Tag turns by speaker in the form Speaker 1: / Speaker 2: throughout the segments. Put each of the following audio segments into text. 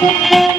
Speaker 1: Thank you.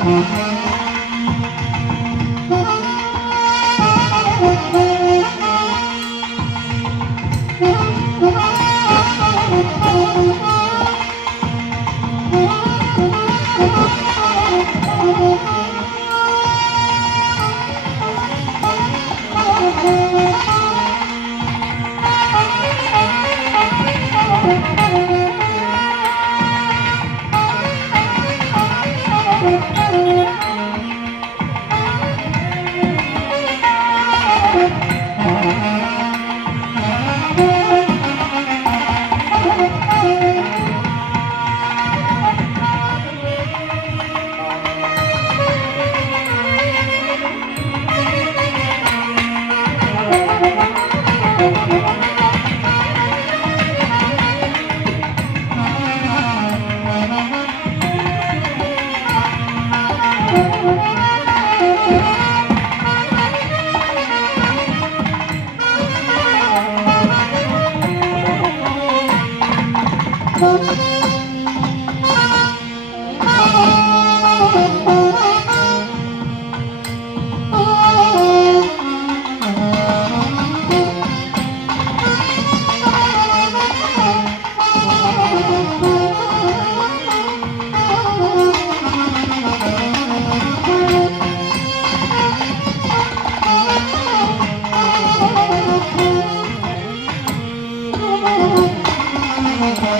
Speaker 1: Thank you.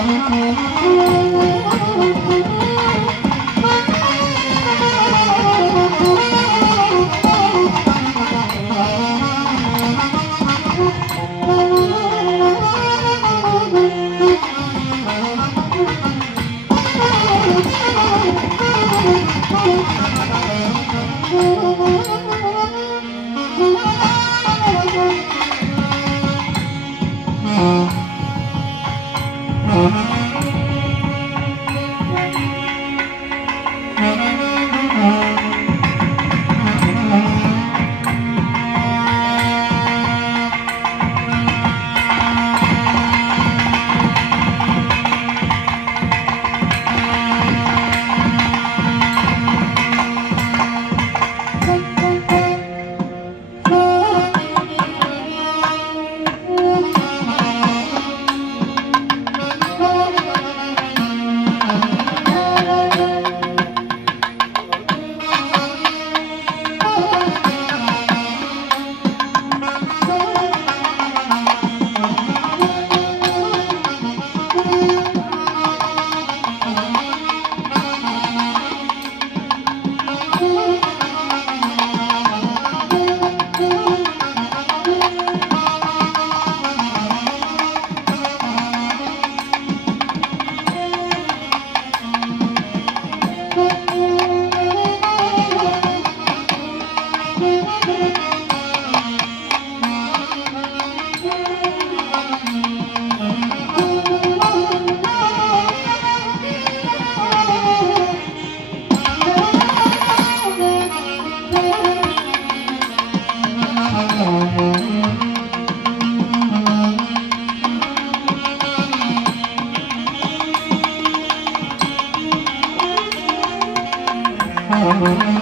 Speaker 1: Müzik Thank you.